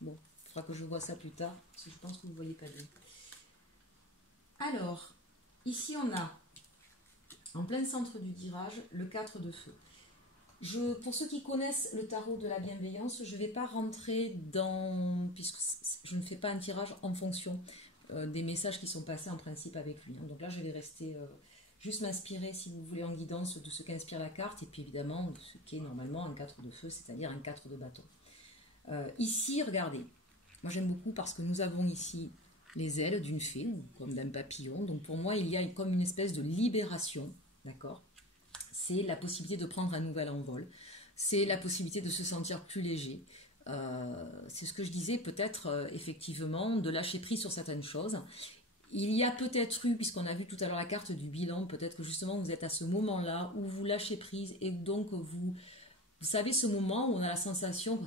Bon, il faudra que je vois ça plus tard, parce que je pense que vous ne voyez pas bien. Alors, ici on a, en plein centre du tirage, le 4 de feu. Pour ceux qui connaissent le tarot de la bienveillance, je ne vais pas rentrer dans, puisque je ne fais pas un tirage en fonction des messages qui sont passés en principe avec lui. Donc là, je vais rester juste m'inspirer, si vous voulez, en guidance de ce qu'inspire la carte, et puis évidemment de ce qu'est normalement un 4 de feu, c'est-à-dire un 4 de bâton. Ici, regardez, moi j'aime beaucoup parce que nous avons ici les ailes d'une fée, comme d'un papillon. Donc pour moi, il y a comme une espèce de libération, d'accord ? C'est la possibilité de prendre un nouvel envol, c'est la possibilité de se sentir plus léger. C'est ce que je disais, peut-être effectivement de lâcher prise sur certaines choses. Il y a peut-être eu, puisqu'on a vu tout à l'heure la carte du bilan, peut-être que justement vous êtes à ce moment-là où vous lâchez prise et donc vous savez ce moment où on a la sensation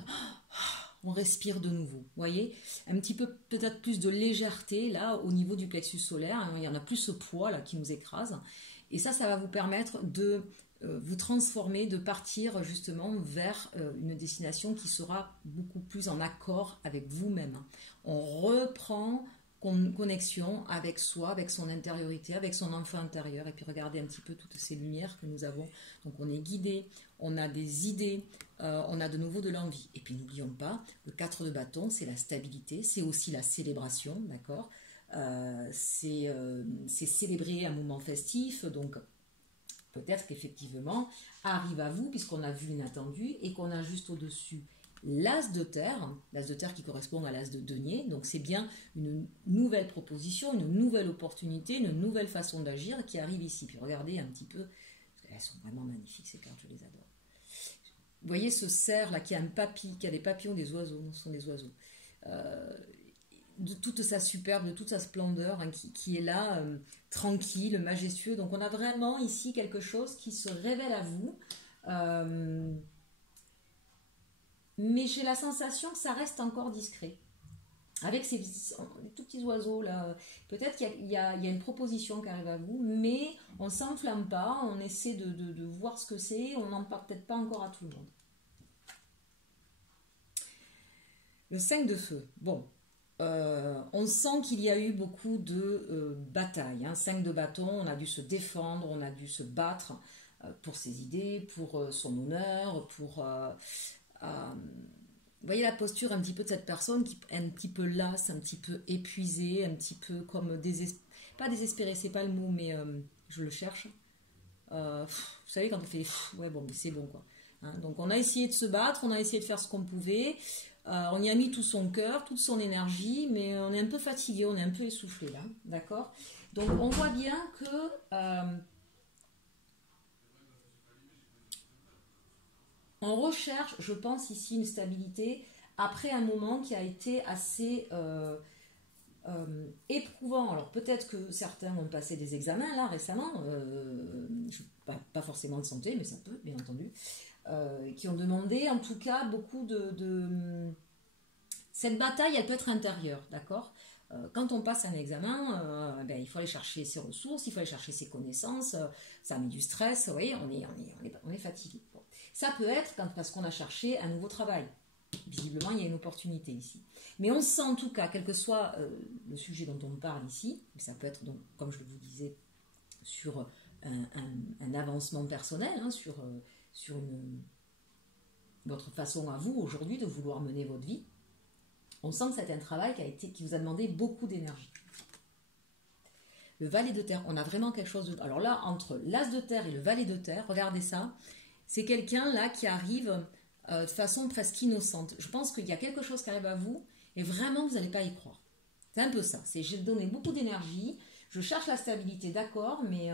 on respire de nouveau, vous voyez, un petit peu peut-être plus de légèreté là au niveau du plexus solaire, il y en a plus ce poids là qui nous écrase, et ça va vous permettre de vous transformer, de partir justement vers une destination qui sera beaucoup plus en accord avec vous-même. On reprend connexion avec soi, avec son intériorité, avec son enfant intérieur, et puis regardez un petit peu toutes ces lumières que nous avons. Donc on est guidé, on a des idées, on a de nouveau de l'envie. Et puis n'oublions pas, le 4 de bâton, c'est la stabilité, c'est aussi la célébration, d'accord, c'est célébrer un moment festif, donc peut-être qu'effectivement arrive à vous, puisqu'on a vu l'inattendu et qu'on a juste au-dessus l'as de terre qui correspond à l'as de denier, donc c'est bien une nouvelle proposition, une nouvelle opportunité, une nouvelle façon d'agir qui arrive ici. Puis regardez un petit peu, elles sont vraiment magnifiques ces cartes, je les adore. Vous voyez ce cerf là qui a des papillons, des oiseaux, ce sont des oiseaux. De toute sa superbe, de toute sa splendeur, hein, qui est là, tranquille, majestueux. Donc on a vraiment ici quelque chose qui se révèle à vous. Mais j'ai la sensation que ça reste encore discret. Avec ces tout petits oiseaux là, peut-être qu'il y a une proposition qui arrive à vous, mais on ne s'enflamme pas, on essaie de voir ce que c'est, on n'en parle peut-être pas encore à tout le monde. Le 5 de feu, bon, on sent qu'il y a eu beaucoup de batailles. 5 de bâton, on a dû se défendre, on a dû se battre pour ses idées, pour son honneur, pour... vous voyez la posture un petit peu de cette personne qui est un petit peu lasse, un petit peu épuisée, un petit peu comme pas désespérée, c'est pas le mot, mais je le cherche. Vous savez quand on fait ouais bon mais c'est bon quoi. Donc on a essayé de se battre, on a essayé de faire ce qu'on pouvait, on y a mis tout son cœur, toute son énergie, mais on est un peu fatigué, on est un peu essoufflé là, d'accord. Donc on voit bien que on recherche, je pense ici, une stabilité après un moment qui a été assez éprouvant. Alors peut-être que certains ont passé des examens là récemment, pas forcément de santé, mais ça peut, bien entendu, qui ont demandé en tout cas beaucoup Cette bataille, elle peut être intérieure, d'accord. Quand on passe un examen, il faut aller chercher ses ressources, il faut aller chercher ses connaissances, ça met du stress, vous voyez, on est fatigué. Bon. Ça peut être parce qu'on a cherché un nouveau travail. Visiblement, il y a une opportunité ici. Mais on sent en tout cas, quel que soit le sujet dont on parle ici, ça peut être, donc, comme je vous disais, sur un avancement personnel, sur votre façon à vous aujourd'hui de vouloir mener votre vie. On sent que c'est un travail qui vous a demandé beaucoup d'énergie. Le valet de terre, on a vraiment quelque chose de... Alors là, entre l'as de terre et le valet de terre, regardez ça, c'est quelqu'un là qui arrive de façon presque innocente. Je pense qu'il y a quelque chose qui arrive à vous et vraiment vous n'allez pas y croire. C'est un peu ça, j'ai donné beaucoup d'énergie, je cherche la stabilité, d'accord, mais...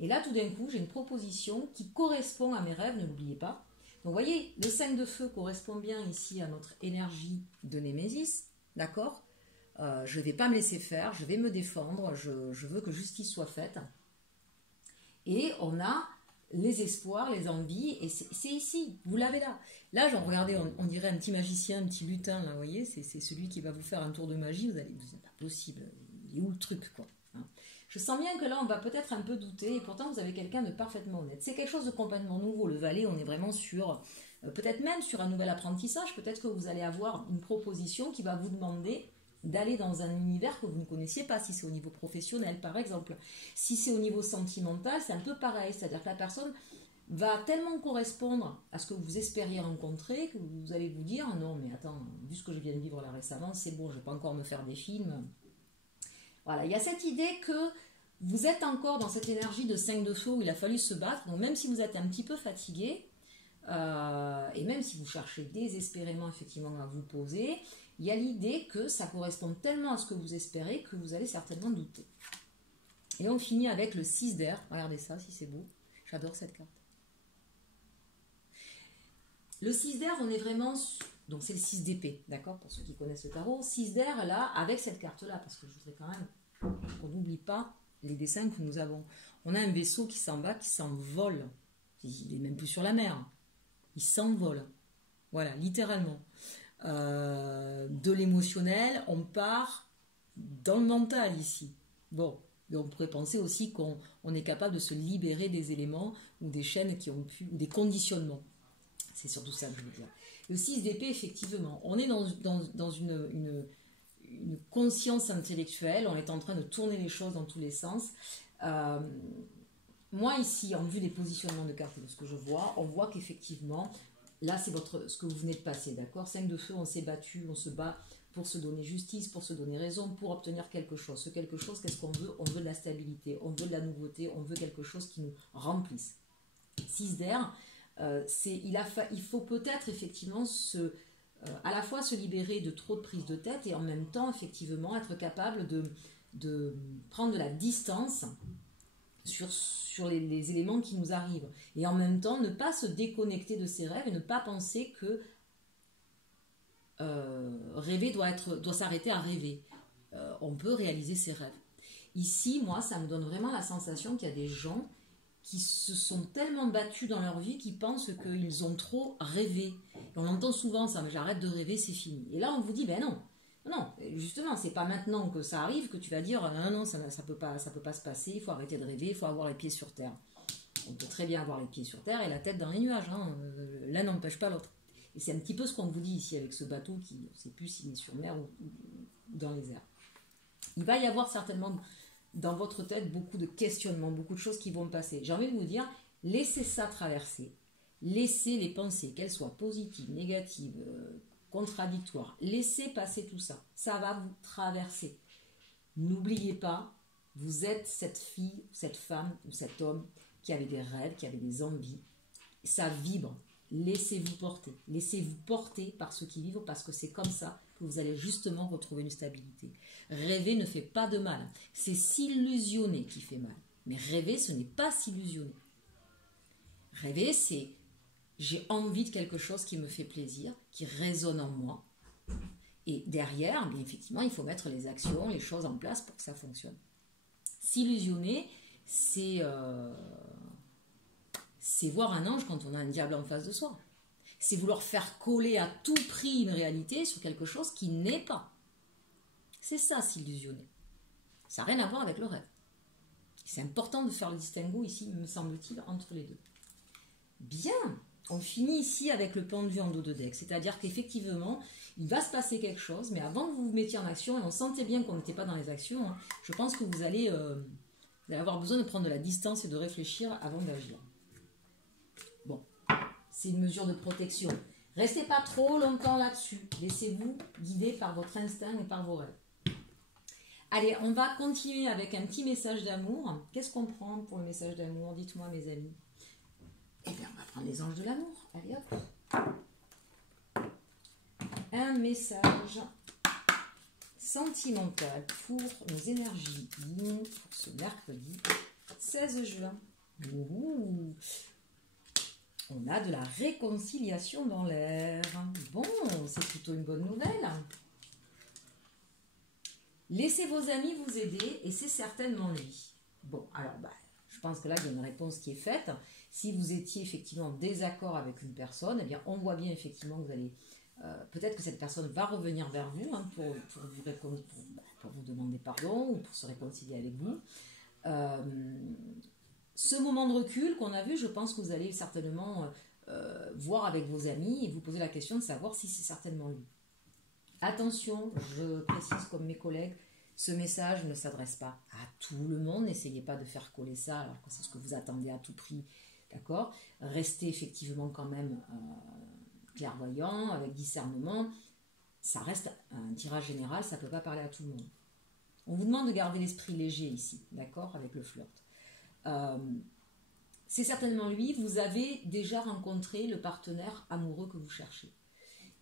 et là, tout d'un coup, j'ai une proposition qui correspond à mes rêves, ne l'oubliez pas. Donc, vous voyez, le 5 de feu correspond bien ici à notre énergie de Némésis, d'accord. Je ne vais pas me laisser faire, je vais me défendre, je veux que justice soit faite. Et on a les espoirs, les envies, et c'est ici, vous l'avez là. Là, regardez, on dirait un petit magicien, un petit lutin, là, vous voyez, c'est celui qui va vous faire un tour de magie, vous allez vous dire, c'est pas possible, il est où le truc, quoi. Je sens bien que là, on va peut-être un peu douter, et pourtant, vous avez quelqu'un de parfaitement honnête. C'est quelque chose de complètement nouveau. Le valet, on est vraiment sur, peut-être même sur un nouvel apprentissage. Peut-être que vous allez avoir une proposition qui va vous demander d'aller dans un univers que vous ne connaissiez pas, si c'est au niveau professionnel, par exemple. Si c'est au niveau sentimental, c'est un peu pareil. C'est-à-dire que la personne va tellement correspondre à ce que vous espériez rencontrer que vous allez vous dire non mais attends, vu ce que je viens de vivre là récemment, c'est bon, je ne vais pas encore me faire des films. Voilà, il y a cette idée que vous êtes encore dans cette énergie de 5 de feu où il a fallu se battre, donc même si vous êtes un petit peu fatigué, et même si vous cherchez désespérément effectivement à vous poser, il y a l'idée que ça correspond tellement à ce que vous espérez que vous allez certainement douter. Et on finit avec le 6 d'air, regardez ça si c'est beau, j'adore cette carte. Le 6 d'air, on est vraiment... Donc c'est le 6 d'épée, d'accord, pour ceux qui connaissent le tarot. 6 d'air, là, avec cette carte-là, parce que je voudrais quand même qu'on n'oublie pas les dessins que nous avons. On a un vaisseau qui s'en va, qui s'envole. Il n'est même plus sur la mer. Il s'envole. Voilà, littéralement. De l'émotionnel, on part dans le mental ici. Bon, et on pourrait penser aussi qu'on est capable de se libérer des éléments ou des chaînes qui ont pu, ou des conditionnements. C'est surtout ça que je veux dire. Le 6 d'épée, effectivement, on est dans une conscience intellectuelle, on est en train de tourner les choses dans tous les sens. Moi, ici, en vue des positionnements de cartes et de ce que je vois, on voit qu'effectivement, là, c'est ce que vous venez de passer, d'accord ? 5 de feu, on s'est battu, on se bat pour se donner justice, pour se donner raison, pour obtenir quelque chose. Ce quelque chose, qu'est-ce qu'on veut ? On veut de la stabilité, on veut de la nouveauté, on veut quelque chose qui nous remplisse. 6 d'air, il faut peut-être effectivement à la fois se libérer de trop de prise de tête et en même temps effectivement être capable de prendre de la distance sur les éléments qui nous arrivent et en même temps ne pas se déconnecter de ses rêves et ne pas penser que rêver doit s'arrêter à rêver. On peut réaliser ses rêves. Ici, moi, ça me donne vraiment la sensation qu'il y a des gens qui se sont tellement battus dans leur vie qu'ils pensent qu'ils ont trop rêvé. Et on entend souvent ça, mais j'arrête de rêver, c'est fini. Et là, on vous dit, ben non, non, justement, c'est pas maintenant que ça arrive que tu vas dire, non, ça peut pas se passer, il faut arrêter de rêver, il faut avoir les pieds sur terre. On peut très bien avoir les pieds sur terre et la tête dans les nuages, hein. L'un n'empêche pas l'autre. Et c'est un petit peu ce qu'on vous dit ici avec ce bateau qui, on ne sait plus s'il est sur mer ou dans les airs. Il va y avoir certainement dans votre tête beaucoup de questionnements, beaucoup de choses qui vont passer. J'ai envie de vous dire, laissez ça traverser. Laissez les pensées, qu'elles soient positives, négatives, contradictoires. Laissez passer tout ça. Ça va vous traverser. N'oubliez pas, vous êtes cette fille, cette femme ou cet homme qui avait des rêves, qui avait des envies. Ça vibre. Laissez-vous porter. Laissez-vous porter par ceux qui vivent parce que c'est comme ça que vous allez justement retrouver une stabilité. Rêver ne fait pas de mal. C'est s'illusionner qui fait mal. Mais rêver, ce n'est pas s'illusionner. Rêver, c'est j'ai envie de quelque chose qui me fait plaisir, qui résonne en moi. Et derrière, bien effectivement, il faut mettre les actions, les choses en place pour que ça fonctionne. S'illusionner, c'est voir un ange quand on a un diable en face de soi. C'est vouloir faire coller à tout prix une réalité sur quelque chose qui n'est pas. C'est ça, s'illusionner. Ça n'a rien à voir avec le rêve. C'est important de faire le distinguo ici, me semble-t-il, entre les deux. Bien, on finit ici avec le pendu en dos de deck. C'est-à-dire qu'effectivement, il va se passer quelque chose, mais avant que vous vous mettiez en action, et on sentait bien qu'on n'était pas dans les actions, hein, je pense que vous allez avoir besoin de prendre de la distance et de réfléchir avant d'agir. Bon, c'est une mesure de protection. Restez pas trop longtemps là-dessus. Laissez-vous guider par votre instinct et par vos rêves. Allez, on va continuer avec un petit message d'amour. Qu'est-ce qu'on prend pour le message d'amour? Dites-moi, mes amis. Eh bien, on va prendre les anges de l'amour. Allez, hop. Un message sentimental pour nos énergies yin pour ce mercredi 16 juin. Ouh. On a de la réconciliation dans l'air. Bon, c'est plutôt une bonne nouvelle. Laissez vos amis vous aider et c'est certainement lui. Bon, alors, je pense que là, il y a une réponse qui est faite. Si vous étiez effectivement en désaccord avec une personne, eh bien, on voit bien effectivement que vous allez... peut-être que cette personne va revenir vers vous hein, pour vous demander pardon ou pour se réconcilier avec vous. Ce moment de recul qu'on a vu, je pense que vous allez certainement voir avec vos amis et vous poser la question de savoir si c'est certainement lui. Attention, je précise comme mes collègues, ce message ne s'adresse pas à tout le monde. N'essayez pas de faire coller ça alors que c'est ce que vous attendez à tout prix. D'accord? Restez effectivement quand même clairvoyant, avec discernement. Ça reste un tirage général, ça ne peut pas parler à tout le monde. On vous demande de garder l'esprit léger ici, d'accord, avec le flirt. C'est certainement lui, vous avez déjà rencontré le partenaire amoureux que vous cherchez.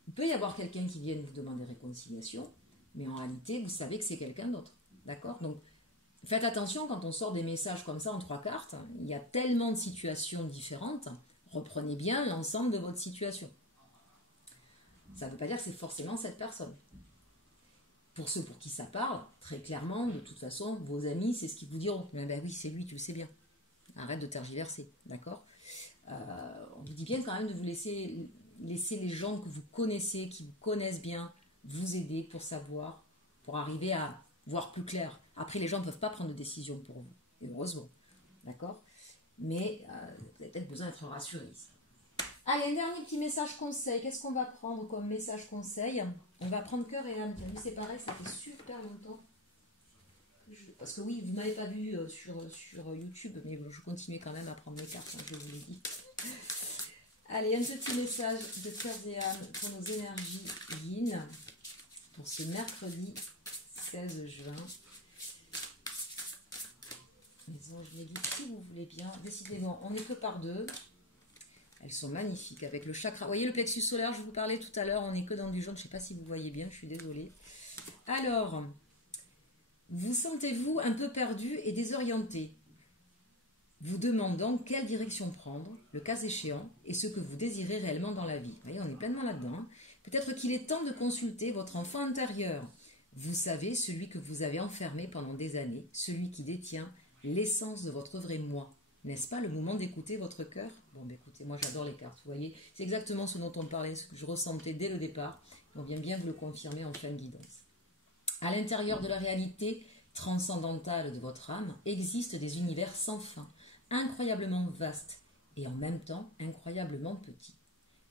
Il peut y avoir quelqu'un qui vienne vous demander réconciliation, mais en réalité, vous savez que c'est quelqu'un d'autre, d'accord? Donc, faites attention quand on sort des messages comme ça en 3 cartes, il y a tellement de situations différentes, reprenez bien l'ensemble de votre situation. Ça ne veut pas dire que c'est forcément cette personne. Pour ceux pour qui ça parle, très clairement, de toute façon, vos amis, c'est ce qu'ils vous diront. Mais ben oui, c'est lui, tu le sais bien. Arrête de tergiverser, d'accord? On vous dit bien quand même de vous laisser les gens que vous connaissez, qui vous connaissent bien, vous aider pour savoir, pour arriver à voir plus clair. Après, les gens ne peuvent pas prendre de décision pour vous, et heureusement, d'accord? Mais vous avez peut-être besoin d'être rassuré ici. Allez, un dernier petit message conseil. Qu'est-ce qu'on va prendre comme message conseil? On va prendre cœur et âme. Lui, c'est pareil, ça fait super longtemps. Parce que oui, vous ne m'avez pas vu sur YouTube, mais je continuais quand même à prendre mes cartes, hein, je vous l'ai dit. Allez, un petit message de cœur et âme pour nos énergies yin pour ce mercredi 16 juin. Les anges les guides, si vous voulez bien. Décidément, on n'est que par 2. Elles sont magnifiques avec le chakra. Vous voyez le plexus solaire, je vous parlais tout à l'heure, on n'est que dans du jaune. Je ne sais pas si vous voyez bien, je suis désolée. Alors, vous sentez-vous un peu perdu et désorienté, vous demandant quelle direction prendre, le cas échéant, et ce que vous désirez réellement dans la vie. Vous voyez, on est pleinement là-dedans. Hein. Peut-être qu'il est temps de consulter votre enfant intérieur. Vous savez, celui que vous avez enfermé pendant des années, celui qui détient l'essence de votre vrai moi. N'est-ce pas le moment d'écouter votre cœur? Bon, ben écoutez, moi j'adore les cartes, vous voyez. C'est exactement ce dont on parlait, ce que je ressentais dès le départ. On vient bien vous le confirmer en fin de guidance. À l'intérieur de la réalité transcendantale de votre âme existent des univers sans fin, incroyablement vastes et en même temps incroyablement petits.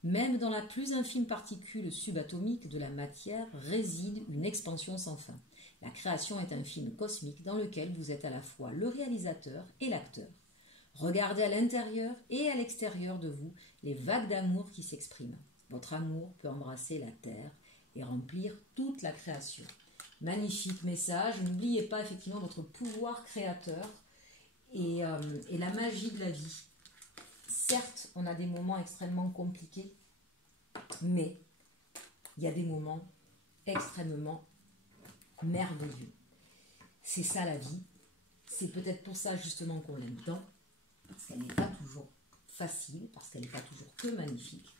Même dans la plus infime particule subatomique de la matière réside une expansion sans fin. La création est un film cosmique dans lequel vous êtes à la fois le réalisateur et l'acteur. Regardez à l'intérieur et à l'extérieur de vous les vagues d'amour qui s'expriment. Votre amour peut embrasser la terre et remplir toute la création. Magnifique message. N'oubliez pas effectivement votre pouvoir créateur et la magie de la vie. Certes, on a des moments extrêmement compliqués, mais il y a des moments extrêmement merveilleux. C'est ça la vie. C'est peut-être pour ça justement qu'on l'aime tant, parce qu'elle n'est pas toujours facile, parce qu'elle n'est pas toujours que magnifique.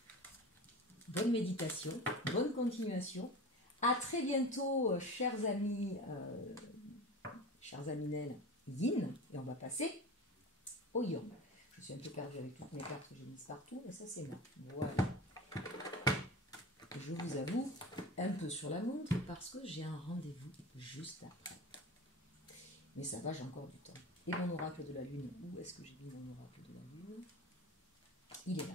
Bonne méditation, bonne continuation. À très bientôt, chers amis Nel Yin, et on va passer au Yang. Je suis un peu perdue avec toutes mes cartes que j'ai mises partout, mais ça c'est moi. Voilà. Je vous avoue, un peu sur la montre, parce que j'ai un rendez-vous juste après. Mais ça va, j'ai encore du temps. Et mon oracle de la lune, où est-ce que j'ai mis mon oracle de la lune? Il est là.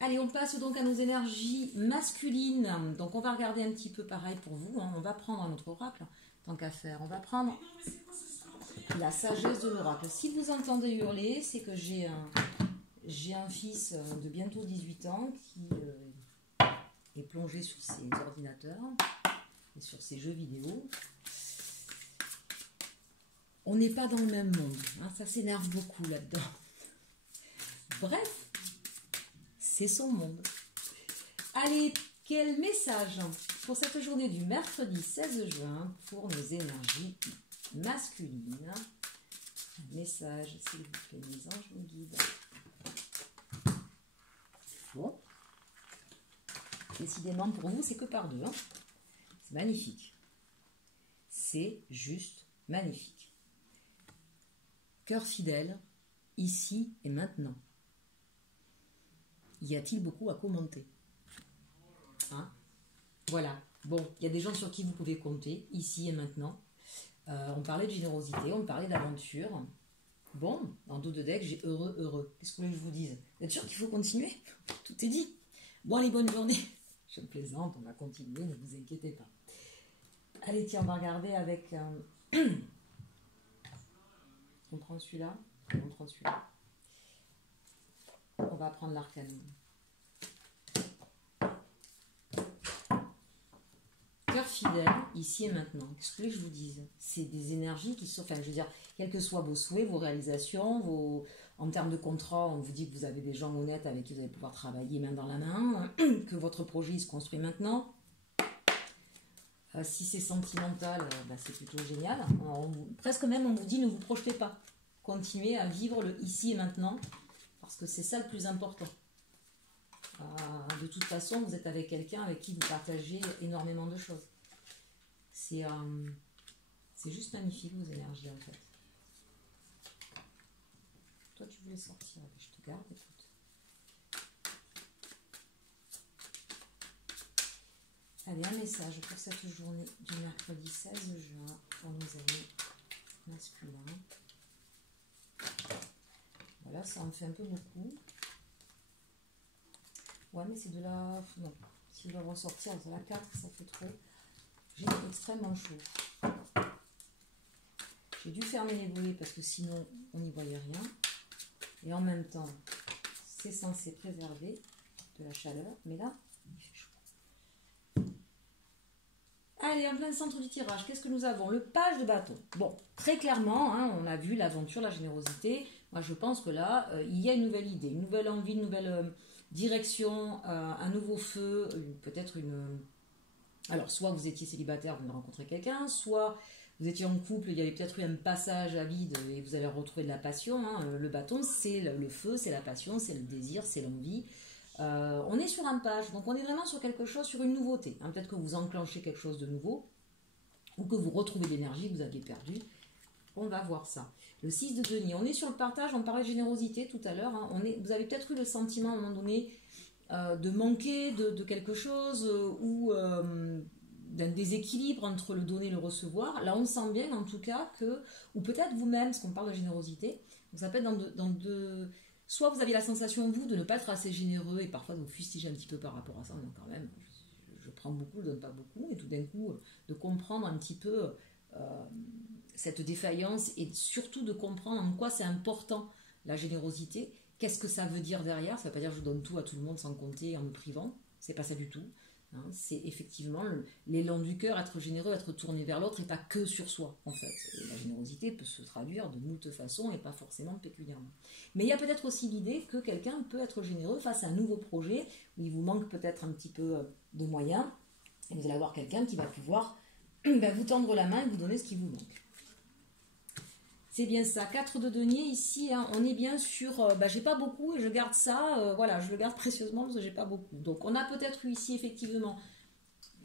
Allez, on passe donc à nos énergies masculines. Donc on va regarder un petit peu pareil pour vous. Hein. On va prendre un autre oracle, tant qu'à faire. On va prendre la sagesse de l'oracle. Si vous entendez hurler, c'est que j'ai un fils de bientôt 18 ans qui est plongé sur ses ordinateurs et sur ses jeux vidéo. On n'est pas dans le même monde. Hein. Ça s'énerve beaucoup là-dedans. Bref. C'est son monde. Allez, quel message pour cette journée du mercredi 16 juin pour nos énergies masculines. Un message, s'il vous plaît, mes anges me guident. Bon. Décidément, pour vous, c'est que par 2. Hein. C'est magnifique. C'est juste magnifique. Cœur fidèle, ici et maintenant. Y a-t-il beaucoup à commenter? Hein? Voilà. Bon, il y a des gens sur qui vous pouvez compter, ici et maintenant. On parlait de générosité, on parlait d'aventure. Bon, en dos de deck, j'ai heureux, heureux. Qu'est-ce que vous voulez que je vous dise? Vous êtes sûr qu'il faut continuer? Tout est dit. Bon, allez, bonne journée. Je plaisante, on va continuer, ne vous inquiétez pas. Allez, tiens, on va regarder avec... On prend celui-là. On prend celui-là. On va prendre l'arcanum. Cœur fidèle, ici et maintenant. Qu'est-ce que je vous dise? C'est des énergies qui sont... Enfin, je veux dire, quels que soient vos souhaits, vos réalisations, en termes de contrat, on vous dit que vous avez des gens honnêtes avec qui vous allez pouvoir travailler main dans la main, que votre projet il se construit maintenant. Si c'est sentimental, c'est plutôt génial. Presque même, on vous dit ne vous projetez pas. Continuez à vivre le ici et maintenant, parce que c'est ça le plus important. De toute façon, vous êtes avec quelqu'un avec qui vous partagez énormément de choses. C'est juste magnifique, vos énergies, en fait. Toi, tu voulais sortir, je te garde, écoute. Allez, un message pour cette journée du mercredi 16 juin pour nos amis masculins. Voilà, ça en fait un peu beaucoup. Ouais, mais c'est de la... Non, si je dois ressortir, c'est la 4, ça fait trop. J'ai extrêmement chaud. J'ai dû fermer les volets parce que sinon, on n'y voyait rien. Et en même temps, c'est censé préserver de la chaleur. Mais là, il fait chaud. Allez, en plein centre du tirage, qu'est-ce que nous avons? Le page de bâton. Bon, très clairement, hein, on a vu l'aventure, la générosité. Moi, je pense que là, il y a une nouvelle idée, une nouvelle envie, une nouvelle direction, un nouveau feu, peut-être une... Alors, soit vous étiez célibataire, vous venez de rencontrer quelqu'un, soit vous étiez en couple, il y avait peut-être eu un passage à vide et vous allez retrouver de la passion. Hein. Le bâton, c'est le feu, c'est la passion, c'est le désir, c'est l'envie. On est sur un page, donc on est vraiment sur quelque chose, sur une nouveauté. Hein. Peut-être que vous enclenchez quelque chose de nouveau ou que vous retrouvez l'énergie que vous aviez perdue. On va voir ça. Le 6 de denier, on est sur le partage, on parlait de générosité tout à l'heure. Hein. Vous avez peut-être eu le sentiment à un moment donné de manquer de quelque chose ou d'un déséquilibre entre le donner et le recevoir. Là, on sent bien en tout cas que, ou peut-être vous-même, parce qu'on parle de générosité, donc ça peut être dans deux... Soit vous avez la sensation, vous, de ne pas être assez généreux et parfois de vous fustiger un petit peu par rapport à ça, donc quand même, je prends beaucoup, je donne pas beaucoup, et tout d'un coup, de comprendre un petit peu cette défaillance et surtout de comprendre en quoi c'est important la générosité. Qu'est-ce que ça veut dire derrière? Ça ne veut pas dire que je donne tout à tout le monde sans compter en me privant, c'est pas ça du tout. Hein, c'est effectivement l'élan du cœur, être généreux, être tourné vers l'autre et pas que sur soi en fait. Et la générosité peut se traduire de moult façons et pas forcément pécuniairement. Mais il y a peut-être aussi l'idée que quelqu'un peut être généreux face à un nouveau projet où il vous manque peut-être un petit peu de moyens et vous allez avoir quelqu'un qui va pouvoir vous tendre la main et vous donner ce qui vous manque. C'est bien ça, 4 de denier ici, hein, on est bien sur, j'ai pas beaucoup et je garde ça, voilà, je le garde précieusement parce que j'ai pas beaucoup. Donc on a peut-être eu ici effectivement,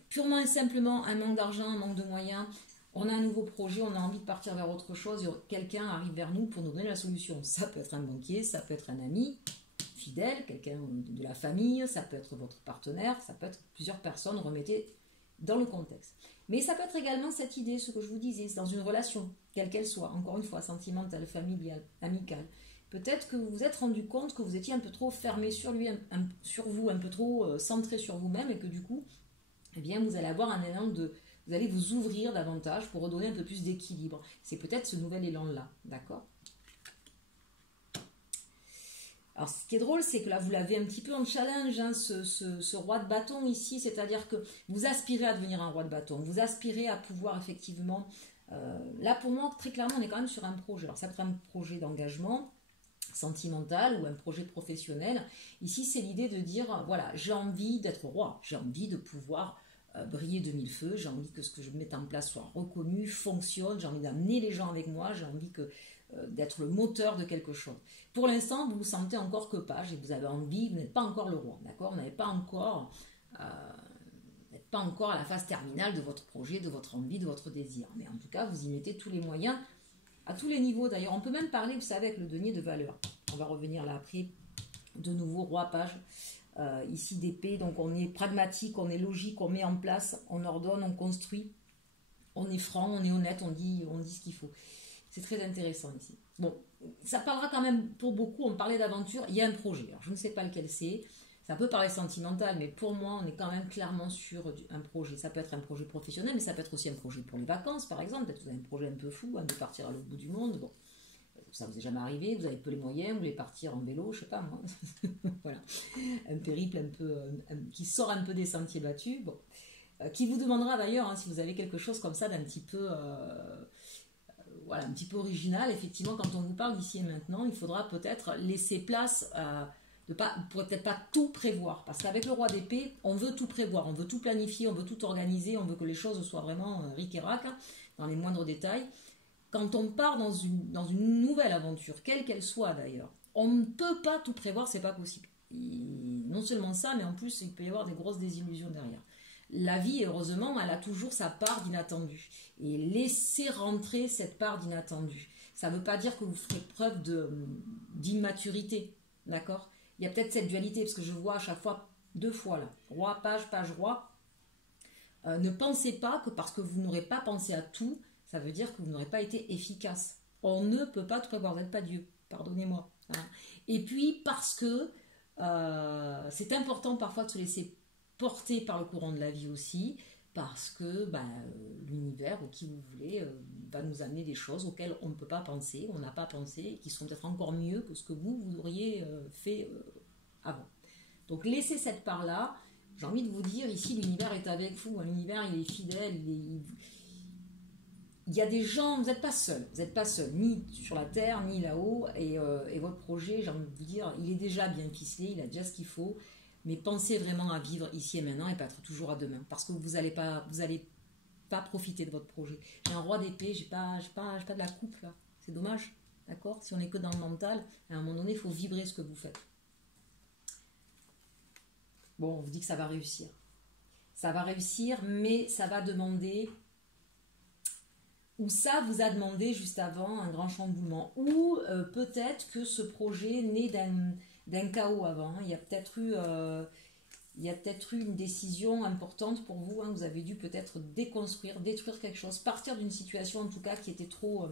purement et simplement un manque d'argent, un manque de moyens, on a un nouveau projet, on a envie de partir vers autre chose, et quelqu'un arrive vers nous pour nous donner la solution. Ça peut être un banquier, ça peut être un ami fidèle, quelqu'un de la famille, ça peut être votre partenaire, ça peut être plusieurs personnes, remettez dans le contexte. Mais ça peut être également cette idée, ce que je vous disais, dans une relation, quelle qu'elle soit, encore une fois, sentimentale, familiale, amicale. Peut-être que vous vous êtes rendu compte que vous étiez un peu trop fermé sur lui, sur vous, un peu trop centré sur vous-même et que du coup, eh bien, vous allez avoir un élan vous allez vous ouvrir davantage pour redonner un peu plus d'équilibre. C'est peut-être ce nouvel élan-là, d'accord? Alors, ce qui est drôle, c'est que là, vous l'avez un petit peu en challenge, hein, ce roi de bâton ici, c'est-à-dire que vous aspirez à devenir un roi de bâton, vous aspirez à pouvoir effectivement... là, pour moi, très clairement, on est quand même sur un projet. Alors, ça peut être un projet d'engagement sentimental ou un projet professionnel. Ici, c'est l'idée de dire, voilà, j'ai envie d'être roi, j'ai envie de pouvoir briller de mille feux, j'ai envie que ce que je mette en place soit reconnu, fonctionne, j'ai envie d'amener les gens avec moi, j'ai envie d'être le moteur de quelque chose. Pour l'instant, vous vous sentez encore que page et vous avez envie, vous n'êtes pas encore le roi, d'accord? Vous n'êtes pas encore à la phase terminale de votre projet, de votre envie, de votre désir. Mais en tout cas, vous y mettez tous les moyens, à tous les niveaux d'ailleurs. On peut même parler, vous savez, avec le denier de valeur. On va revenir là après, de nouveau, roi, page, ici d'épée. Donc on est pragmatique, on est logique, on met en place, on ordonne, on construit. on est franc, on est honnête, on dit ce qu'il faut. C'est très intéressant ici. Bon, ça parlera quand même pour beaucoup, on parlait d'aventure, il y a un projet. Alors, je ne sais pas lequel c'est, ça peut paraître sentimental, mais pour moi, on est quand même clairement sur un projet. Ça peut être un projet professionnel, mais ça peut être aussi un projet pour les vacances, par exemple. Peut-être que vous avez un projet un peu fou, de partir à l'autre bout du monde. Bon, ça vous est jamais arrivé, vous avez peu les moyens, vous voulez partir en vélo, je sais pas moi. Voilà, un périple un peu qui sort un peu des sentiers battus. Bon, qui vous demandera d'ailleurs, hein, si vous avez quelque chose comme ça d'un petit peu voilà, un petit peu original. Effectivement, quand on vous parle d'ici et maintenant, il faudra peut-être laisser place de pas, peut-être pas tout prévoir, parce qu'avec le roi d'épée, on veut tout prévoir, on veut tout planifier, on veut tout organiser, on veut que les choses soient vraiment ric et rac, hein, dans les moindres détails. Quand on part dans une nouvelle aventure, quelle qu'elle soit d'ailleurs, on ne peut pas tout prévoir, c'est pas possible. Non seulement ça, mais en plus, il peut y avoir des grosses désillusions derrière. La vie, heureusement, elle a toujours sa part d'inattendu. Et laissez rentrer cette part d'inattendu. Ça ne veut pas dire que vous ferez preuve d'immaturité, d'accord? Il y a peut-être cette dualité, parce que je vois à chaque fois, 2 fois là, roi, page, roi. Ne pensez pas que parce que vous n'aurez pas pensé à tout, ça veut dire que vous n'aurez pas été efficace. On ne peut pas tout prévoir, vous n'êtes pas Dieu, pardonnez-moi. Hein. Et puis parce que c'est important parfois de se laisser porter par le courant de la vie aussi, parce que l'univers, ou qui vous voulez, va nous amener des choses auxquelles on ne peut pas penser, on n'a pas pensé, et qui sont peut-être encore mieux que ce que vous auriez fait avant. Donc laissez cette part-là. J'ai envie de vous dire, ici, l'univers est avec vous. L'univers, il est fidèle, il y a des gens, vous n'êtes pas seul, ni sur la terre, ni là-haut, et votre projet, j'ai envie de vous dire, il est déjà bien ficelé, il a déjà ce qu'il faut, mais pensez vraiment à vivre ici et maintenant et pas être toujours à demain, parce que vous n'allez pas profiter de votre projet. J'ai un roi d'épée, j'ai pas de la coupe là, c'est dommage, d'accord? Si on n'est que dans le mental, à un moment donné, il faut vibrer ce que vous faites. Bon, on vous dit que ça va réussir. Ça va réussir, mais ça va demander... Ou ça vous a demandé juste avant un grand chamboulement. Ou peut-être que ce projet naît d'un chaos avant. Il y a peut-être eu une décision importante pour vous. Hein. Vous avez dû peut-être déconstruire, détruire quelque chose, partir d'une situation en tout cas qui était trop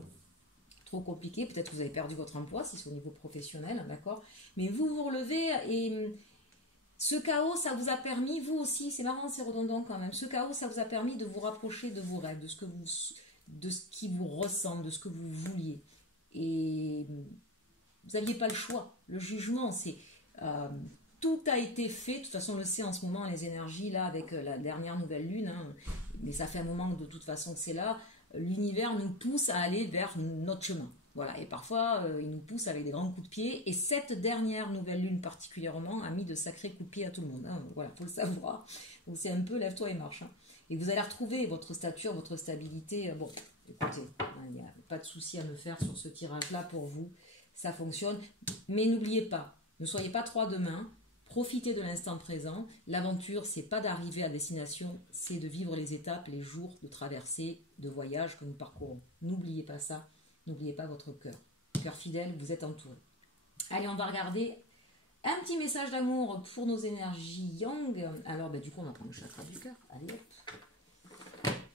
compliquée. Peut-être que vous avez perdu votre emploi si c'est au niveau professionnel, d'accord. Mais vous vous relevez et ce chaos, ça vous a permis, vous aussi, c'est marrant, c'est redondant quand même. Ce chaos, ça vous a permis de vous rapprocher de vos rêves, de ce qui vous ressemble, de ce que vous vouliez. Et vous n'aviez pas le choix. Le jugement, c'est... tout a été fait, de toute façon on le sait en ce moment, les énergies, là, avec la dernière nouvelle lune, hein, mais ça fait un moment de toute façon que c'est là, l'univers nous pousse à aller vers notre chemin. Voilà, et parfois, il nous pousse avec des grands coups de pied, et cette dernière nouvelle lune particulièrement a mis de sacrés coups de pied à tout le monde. Hein, voilà, il faut le savoir. Donc c'est un peu lève-toi et marche. Hein. Et vous allez retrouver votre stature, votre stabilité. Bon, écoutez, il n'y a pas de souci à me faire sur ce tirage-là pour vous. Ça fonctionne. Mais n'oubliez pas, ne soyez pas trop à demain. Profitez de l'instant présent. L'aventure, c'est pas d'arriver à destination, c'est de vivre les étapes, les jours de traversée, de voyage que nous parcourons. N'oubliez pas ça. N'oubliez pas votre cœur. Cœur fidèle, vous êtes entouré. Allez, on va regarder un petit message d'amour pour nos énergies yang. Alors, du coup, on va prendre le chakra du cœur. Allez hop.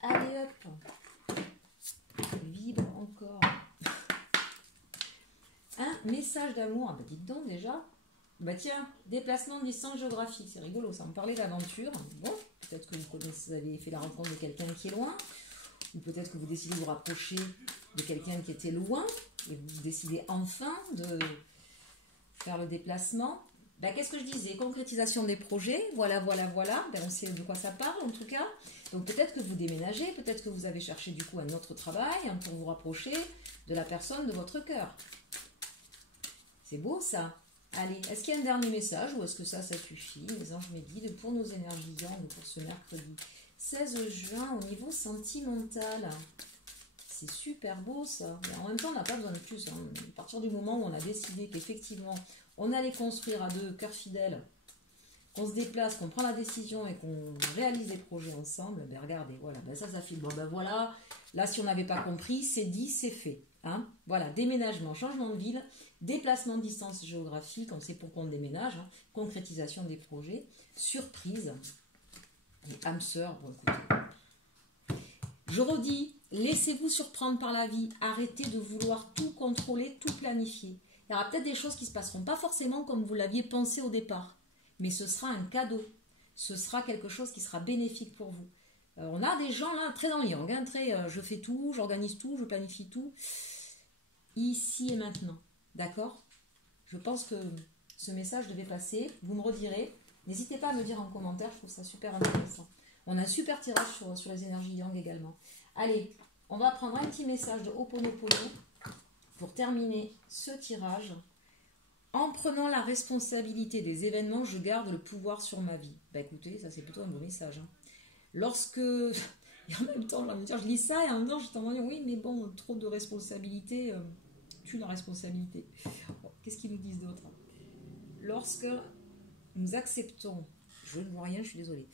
Allez hop. Vibre encore. Un message d'amour. Dites donc déjà. Tiens, déplacement de distance géographique. C'est rigolo, ça me parlait d'aventure. Bon, peut-être que vous avez fait la rencontre de quelqu'un qui est loin. Ou peut-être que vous décidez de vous rapprocher de quelqu'un qui était loin. Et vous décidez enfin de faire le déplacement. Qu'est-ce que je disais? Concrétisation des projets, voilà. On sait de quoi ça parle en tout cas. Donc peut-être que vous déménagez, peut-être que vous avez cherché du coup un autre travail pour vous rapprocher de la personne de votre cœur. C'est beau ça. Allez, est-ce qu'il y a un dernier message ou est-ce que ça suffit? Les anges me guident pour nos énergies yang pour ce mercredi 16 juin au niveau sentimental. C'est super beau ça. Mais en même temps, on n'a pas besoin de plus. Hein. À partir du moment où on a décidé qu'effectivement, on allait construire à deux, cœur fidèle, qu'on se déplace, qu'on prend la décision et qu'on réalise des projets ensemble, regardez, voilà, ça file. Bon, voilà, là, si on n'avait pas compris, c'est dit, c'est fait. Hein. Voilà, déménagement, changement de ville, déplacement de distance géographique, on sait pourquoi on déménage, hein, concrétisation des projets, surprise, et âme sœur, bon, écoutez. Je redis, laissez-vous surprendre par la vie. Arrêtez de vouloir tout contrôler, tout planifier. Il y aura peut-être des choses qui ne se passeront pas forcément comme vous l'aviez pensé au départ. Mais ce sera un cadeau. Ce sera quelque chose qui sera bénéfique pour vous. On a des gens là très en yang, hein, très je fais tout, j'organise tout, je planifie tout. Ici et maintenant. D'accord? Je pense que ce message devait passer. Vous me redirez. N'hésitez pas à me dire en commentaire, je trouve ça super intéressant. On a un super tirage sur les énergies yang également. Allez, on va prendre un petit message de Ho'oponopono pour terminer ce tirage. En prenant la responsabilité des événements, je garde le pouvoir sur ma vie. Bah écoutez, ça c'est plutôt un beau message. Hein. Lorsque... Et en même temps, je lis ça et en même temps, je t'en dis oui, mais bon, trop de responsabilité tue la responsabilité. Bon, qu'est-ce qu'ils nous disent d'autre? Lorsque nous acceptons... Je ne vois rien, je suis désolée.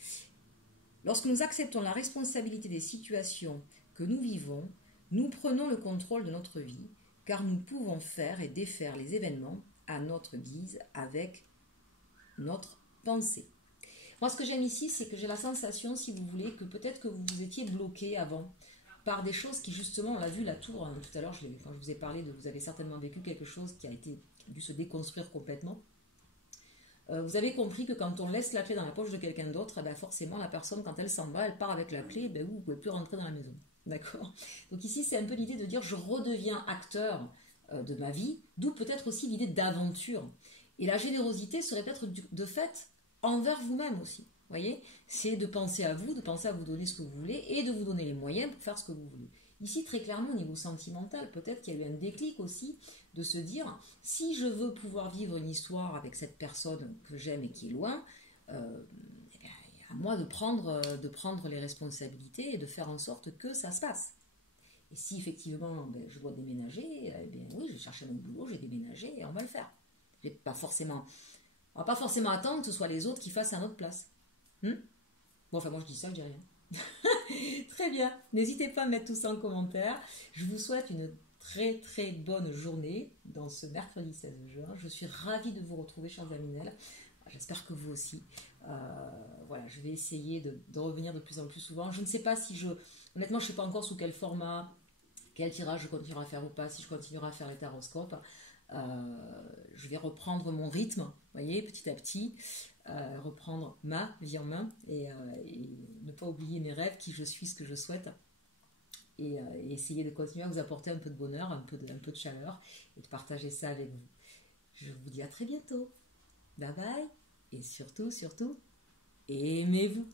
Lorsque nous acceptons la responsabilité des situations que nous vivons, nous prenons le contrôle de notre vie, car nous pouvons faire et défaire les événements à notre guise avec notre pensée. Moi, ce que j'aime ici, c'est que j'ai la sensation, si vous voulez, que peut-être que vous étiez bloqué avant par des choses qui, justement, on l'a vu, la tour, hein, tout à l'heure, quand je vous ai parlé, vous avez certainement vécu quelque chose qui a dû se déconstruire complètement. Vous avez compris que quand on laisse la clé dans la poche de quelqu'un d'autre, ben forcément, la personne, quand elle s'en va, elle part avec la clé, ben vous ne pouvez plus rentrer dans la maison. D'accord? Donc ici, c'est un peu l'idée de dire, je redeviens acteur de ma vie, d'où peut-être aussi l'idée d'aventure. Et la générosité serait peut-être de fait envers vous-même aussi. Vous voyez, c'est de penser à vous, de penser à vous donner ce que vous voulez et de vous donner les moyens pour faire ce que vous voulez. Ici, très clairement, au niveau sentimental, peut-être qu'il y a eu un déclic aussi de se dire, si je veux pouvoir vivre une histoire avec cette personne que j'aime et qui est loin, à moi de prendre les responsabilités et de faire en sorte que ça se passe. Et si effectivement je dois déménager, oui, j'ai cherché mon boulot, j'ai déménagé et on va le faire. On ne va pas forcément attendre que ce soit les autres qui fassent à notre place. Bon, enfin, moi je dis ça, je dis rien. Très bien. N'hésitez pas à mettre tout ça en commentaire. Je vous souhaite une très très bonne journée dans ce mercredi 16 juin. Je suis ravie de vous retrouver, chers Aminel. J'espère que vous aussi. Voilà, je vais essayer de revenir de plus en plus souvent. Je ne sais pas si honnêtement, je ne sais pas encore sous quel format, quel tirage je continuerai à faire ou pas, si je continuerai à faire les taroscopes. Je vais reprendre mon rythme, vous voyez, petit à petit, reprendre ma vie en main et ne pas oublier mes rêves, qui je suis, ce que je souhaite, et essayer de continuer à vous apporter un peu de bonheur, un peu de chaleur, et de partager ça avec vous. Je vous dis à très bientôt. Bye bye, et surtout, aimez-vous.